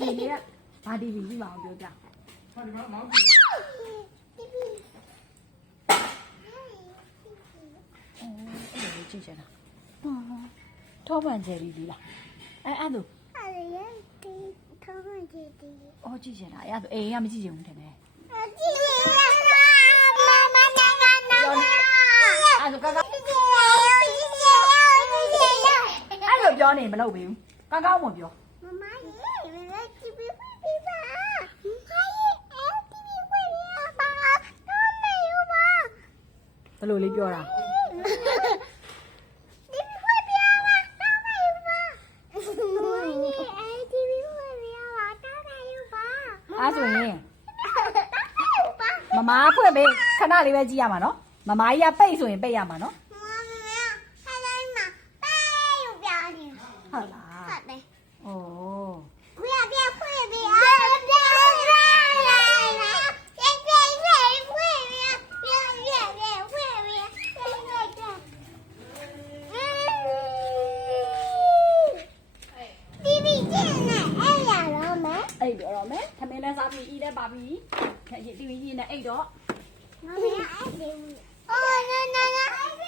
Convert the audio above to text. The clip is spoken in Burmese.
တီဗီလေးကဘာတီဗီကြီးမအောင်ပြောပြအဲ့လိုကြည့်ချင်တာထောပန်ကျယ်ပြီးပြီလားအဲ့ဒါထောပန်ကျယ်ဒီအော်ကြည့်ချင်တာအဲ့ဒါအေးကမကြည့်ချင်ဘူးထင်တယ်ကြည့်ရမမနာနာနာအဲ့ဒါကအဲ့လိုပြောနေမလုပ်ဘူးကောင်းကောင်းမပြောမမရေလက်ကြည့်ပြီးပြီပါမမရေအဲ့ဒီဝေးရပါတော့မေယူပါဘယ်လိုလေးပြောတာဒီဝေးပြပါတော့မေယူပါမမရေအဲ့ဒီဝေးရပါတော့မေယူပါအဲ့ဆိုရင်မမဖွင့်ပေးခဏလေးပဲကြည့်ရမှာနော်မမကြီးကပိတ်ဆိုရင်ပိတ်ရမှာနော်ဟုတ်လားဟုတ်တယ်โอ้ခွေပြခွေပြအိတ်တော့မယ်ထမင်းလဲစားပြီးဤလဲပါပြီးတီဗီကြီးနဲ့အိတ်တော့မမအဲ့ဒီအော်နာနာအဲ့ဒီ